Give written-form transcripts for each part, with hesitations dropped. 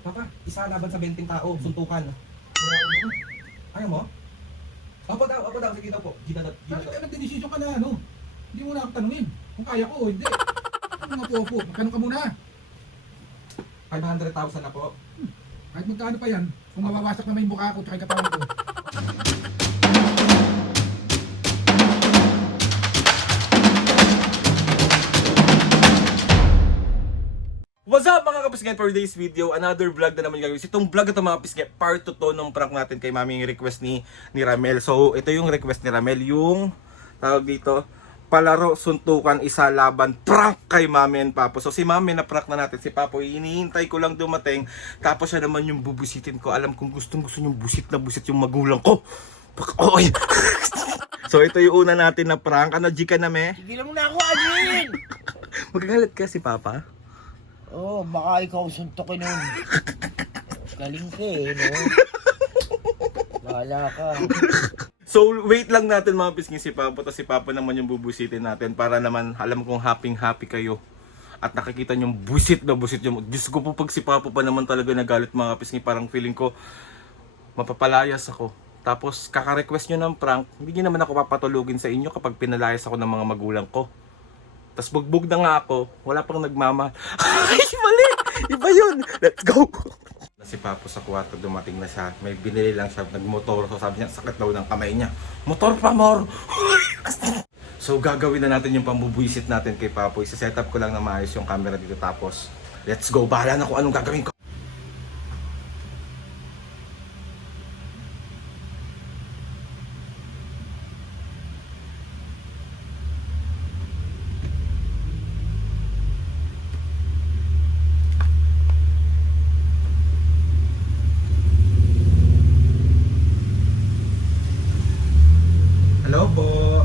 Papa, isa laban sa 20 tao, suntukan. Ayaw mo? Opo daw, sige daw po. Gina daw. Bakit nagdedesisyon ka na ano? Hindi mo na ako tanungin kung kaya ko o hindi. Ano nga po, magkano ka muna? 500,000 na po. Kahit magkano pa yan, kung mawawasak naman yung mukha ko tsaka yung katawan ko. What's up mga kapisngit, for today's video, another vlog na naman yung gagawin. Itong vlog ito mga kapisngit, part 2 to nung prank natin kay mami yung request ni Ramel. So ito yung request ni Ramel, yung tawag dito, palaro, suntukan, isa laban, prank kay mami and papo. So si mami na prank na natin, si papo, hinihintay ko lang dumating. Tapos siya naman yung bubusitin ko. Alam kong gustong gusto yung busit na busit yung magulang ko. Oy. So ito yung una natin na prank. Ano, G ka na me? Hindi mo na ako agin! Magagalit ka si papa? Oo, baka ikaw suntokin nun. Galing ka eh, no? Bahala ka. So wait lang natin mga pisngi si Papa, tapos si Papa naman yung bubusitin natin para naman alam kong happy kayo. At nakikita yung busit yung Diyos ko po, pag si Papa pa naman talaga nagalit mga pisngi, parang feeling ko mapapalayas ako. Tapos kaka-request nyo ng prank, hindi nyo naman ako papatulugin sa inyo kapag pinalayas ako ng mga magulang ko. Tapos bugbog na nga ako, wala pang nagmamahal. Ay, mali! Iba yun! Let's go! Si Papo sa kwarto, dumating na siya. May binili lang siya, nagmotor. So sabi niya, sakit daw ng kamay niya. Motor pa, mor! So gagawin na natin yung pambubuisit natin kay Papo. Isa-set up ko lang na maayos yung camera dito. Tapos, let's go! Bahala na kung anong gagawin ko. Hello po.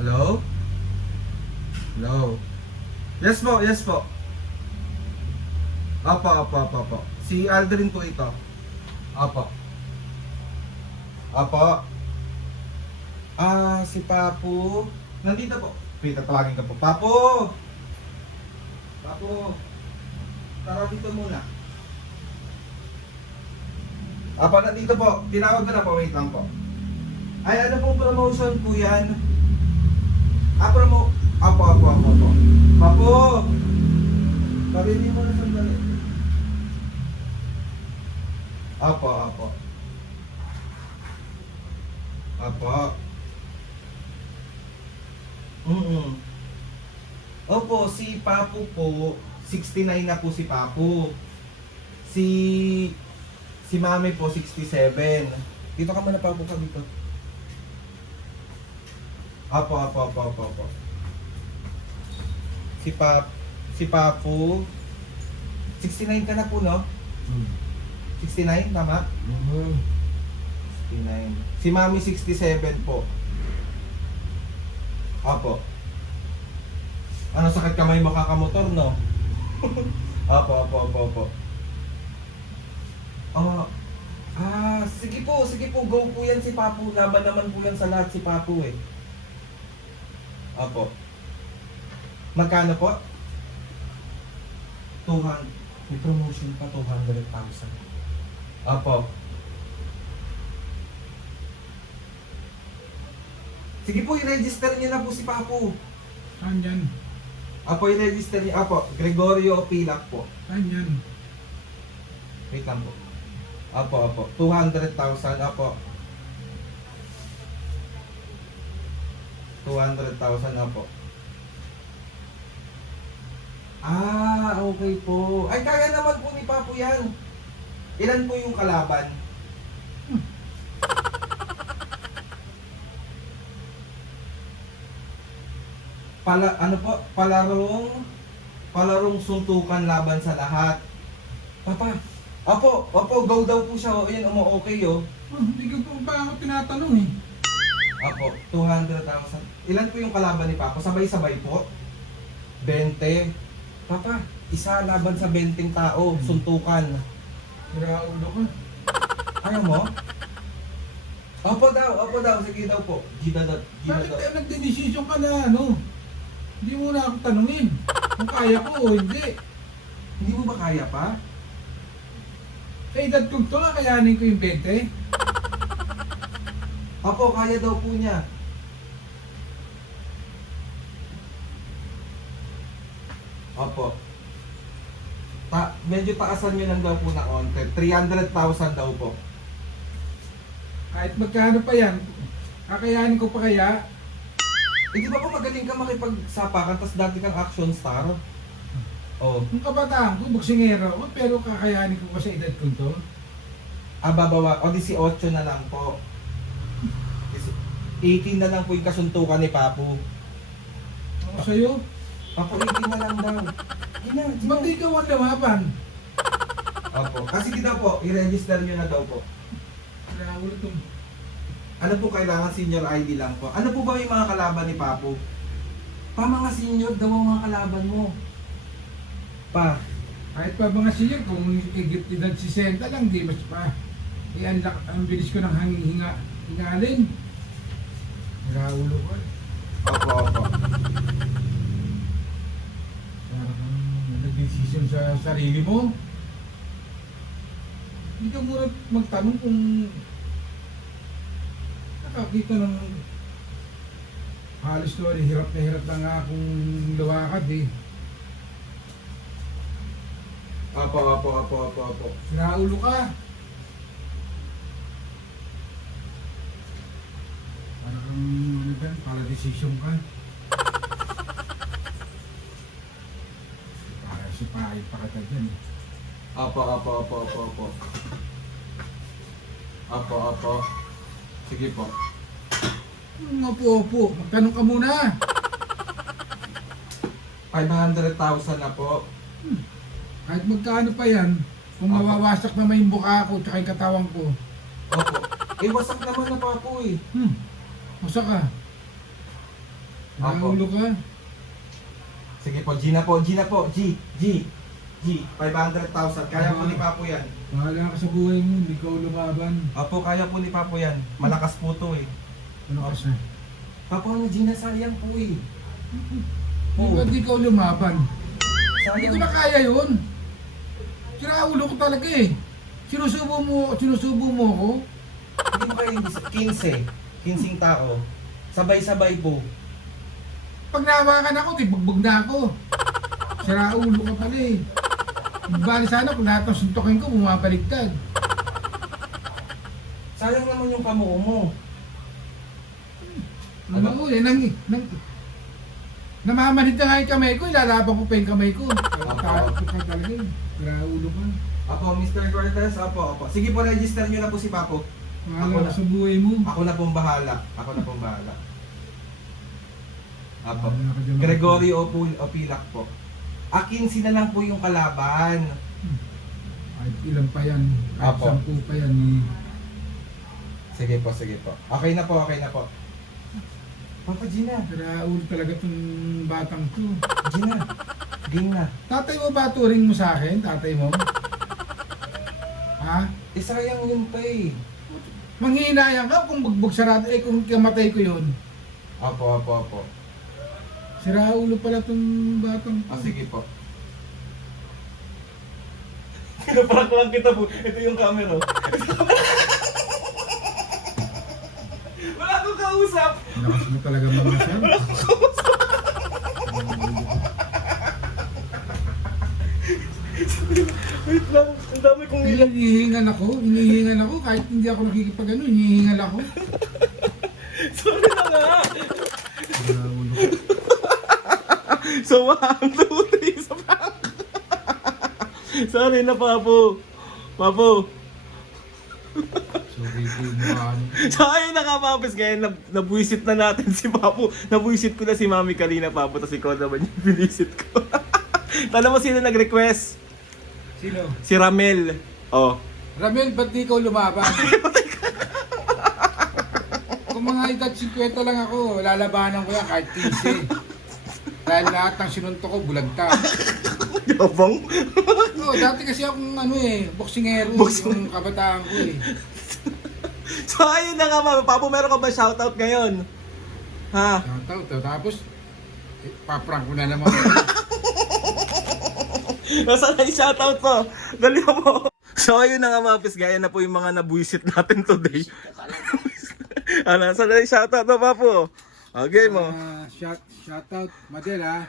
Hello? Hello? Yes po. Apo. Si Aldrin po ito. Apo. Si Papo. Nandito po. Wait, tatawagin ka po. Papo! Tara dito muna. Apo, nandito po. Tinawag ko na po. Wait lang po. Ay, ano pong promotion po yan? Apo. Papo! Parinig mo na sandali. Apo. Opo, si Papo po, 69 na po si Papo. Si Mami po, 67. Dito ka muna, Papo, ka dito. Apo. Si Papo 69 ka na po, no? 69, tama? 69. Si Mami 67 po. Apo. Ano, sakit kamay makakamotor, no? Apo. Sige po, go po yan si Papo. Laban naman po yan sa lahat si Papo eh. Apo. Magkano po? 200. May promotion pa, 200,000. Apo. Sige po, i-register niyo na po si Papo. Saan yan? Apo, i-register niyo. Apo, Gregorio Pilak po. Saan yan? Wait lang po. Apo. 200,000. Apo. 200,000 na po. Okay po. Ay, kaya naman po ni Papo yan. Ilan po yung kalaban? Palarong suntukan laban sa lahat. Papa, Opo, go daw po siya. O, yan, okay oh. Hindi ko pa ako tinatanong eh. Apo, 200,000. Ilan po yung kalaban ni Papa? Sabay-sabay po? 20. Papa, isa laban sa 20 tao, suntukan. Siraulo ka. Ayaw mo? Opo daw, sige daw po. Gina daw. Bakit nagdedesisyon ka na ano? Hindi mo na ako tanungin kung kaya ko o hindi. Hindi mo ba kaya pa? Sa edad kong to, kakayanin ko yung 20. Opo, kaya daw po niya. Opo. Medyo taasan nyo lang daw po na konti. 300,000 daw po. Kahit magkano pa yan, kakayanin ko pa kaya. Eh di ba po magaling ka makipagsapakan tapos dati kang action star? Oh. Nung kabataan ko, boksingero ako, pero kakayanin ko pa sa edad kong to. Babawa. O 18 na lang po. 18 na lang po yung kasuntukan ni Papo. Ako sa'yo, Papo, 18 na lang daw. Gina. ba't di ka ang lumaban? Opo. Kasi di daw po, i-register nyo na daw po. Kaya ulit itong Ano po kailangan senior ID lang po? Ano po ba yung mga kalaban ni Papo? Pa mga senior daw ang mga kalaban mo. Pa. kahit pa mga senior, kung higit edad 60 lang, di mas pa. Eh, ang bilis ko ng hingalin. Kaya ulo ko. Opo, opo. Parang nag-decision sa sarili mo. Hindi ka muna magtanong kung nakakita ng halos to, hirap na hirap na nga akong luwakad eh. Opo, opo, opo, opo, opo. Sinaulo ka. Parang ano ba, pala decision ka. Para sipahin pa kita dyan eh. Opo, opo, opo, opo, opo. Opo, opo. Sige po. Opo. Magtanong ka muna. 500,000 na po. Kahit magkano pa yan, kung Opo. mawawasak naman yung mukha ko tsaka yung katawan ko. Opo. Eh, wasak naman na Papo eh. Masa ka. Opo. Naulo ka. Sige po, G na po, G na po. G. 500,000. Kaya po ni Papo yan. Bahala ka sa buhay mo, hindi ka lumaban. Opo, kaya po ni Papo yan. Malakas po to eh. Ano ka siya? Papo, ano G na sayang po eh. Hindi ka lumaban. Hindi Sayang. ko na kaya yun. Sinaulo ko talaga eh. Sinusubo mo ako. Hindi mo kayo 15 tao. Sabay-sabay po. Pag nahawakan ako, bugbog na ako. Sinaulo ka pala eh. Bali sana kung lahat ng suntukin ko, bumabaliktad. Sayang naman yung kamuo mo. Ano ko eh, namamanid na nga yung kamay ko, ilalaban ko pa yung kamay ko. Takot ka talaga eh. Sinaulo ka. Apo, Mr. Cortez, opo. Sige po, register nyo na po si Papo. Mahala ka sa buhay mo. Ako na pong bahala. Apo. Mahala ka dyan, Gregorio Opilak po. 15 na lang po yung kalaban. Kahit ilan pa yan. Kahit Apo. 10 pa yan eh. Sige po. Okay na po. Papa Gina. Sinaulo talaga itong batang to. Gina. Ging na. Tatay mo ba turing mo sa akin? Tatay mo? Ha? Sayang yun pa eh. Manghihinayang ka kung bugbog sarado eh kung kamatay ko yun. Apo. Siraulo pala itong batang to. Sige po. Pinaparak lang kita po. Ito yung camera. Wala akong kausap. Lakas mo talaga mga sir. Wait lang. Ang dami kong ilang. Hinihingan ako kahit hindi ako nakikipag ano, hinihingal ako. Sorry na nga. Siraulo. So, 1, 2, 3 sa prank. Sorry na, Papo. Sorry po mo. So, ayun na nga, Papis. Ngayon, nabuisit na natin si Papo. Nabuisit ko na si Mami kanina, Papo. Tapos ikaw naman yung binisit ko. Tala mo sino nag-request? Sino? Si Ramel. Oh. Ramel, ba't di ikaw lumaban? Kung mga edad 50 lang ako, lalabanan ko yan kahit 15. Dahil lahat ng sinunto ko, bulagta. Yabang. Dati kasi akong boksingero yung kabataan ko eh. So, ayun na nga, Mami. Papo, meron ka ba shoutout ngayon? Ha? Tapos, paprank ko na naman. Nasaan na i-shoutout to? Dali mo. So ayun na nga mga pis, gaya na po yung mga nabuisit natin today. Nasaan na i-shoutout to, Papo? Okay mo. Shoutout, Madel ha.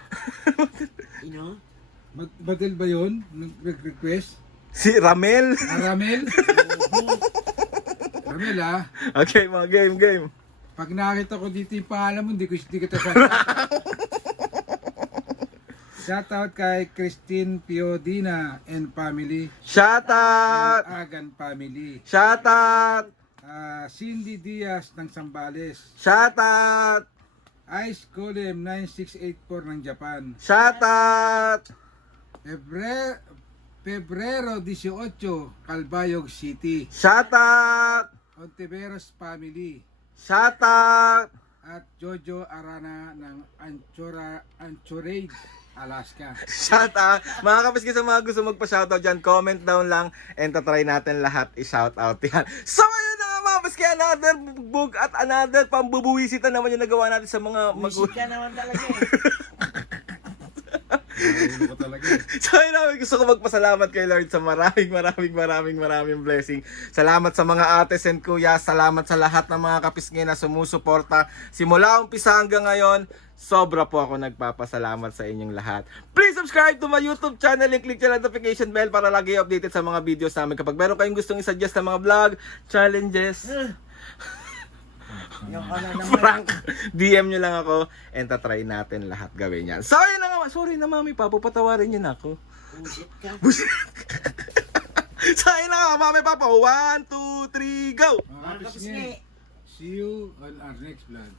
Ino? Madel ba yun? Nag-request? Si Ramel. Ramel? Ramel ha. Okay, mga game. Pag nakita ko dito yung pangalan mo, hindi kita shoutout. Shoutout kay Christine Piodina and family. Shoutout! Agan family. Shoutout! Cindy Diaz ng Sambales. Shoutout! Ice Golem 9684 ng Japan. Shoutout! Pebrero 18, Calbayog City. Shoutout! Ontiveros family. Shoutout! At Jojo Arana ng Anchorage, Alaska. Shoutout! Mga kapiski sa mga gusto magpa-shoutout dyan, comment down lang and tatry natin lahat i-shoutout yan. So ayun na nga mga kapiski, another bug at another pambubuwisita naman yung nagawa natin sa mga Wisit ka naman talaga eh. Ano ko talaga eh. So ayun na, gusto ko magpasalamat kay Lord sa maraming blessing. Salamat sa mga ates and kuya, salamat sa lahat ng mga kapisngi na sumusuporta. Simula umpisa hanggang ngayon, sobra po ako nagpapasalamat sa inyong lahat. Please subscribe to my YouTube channel and click the notification bell para lagi updated sa mga videos namin. Kapag meron kayong gustong i-suggest na mga vlog, challenges, Yung ka na naman. prank, DM nyo lang ako and tatry natin lahat gawin yan. So ayun na nga, sorry na mami, papatawarin nyo na ako. Wisit ka. So ayun na nga, mami, papa, 1, 2, 3, go! Mga Mga kapisngi, kapisngi. see you on our next vlog.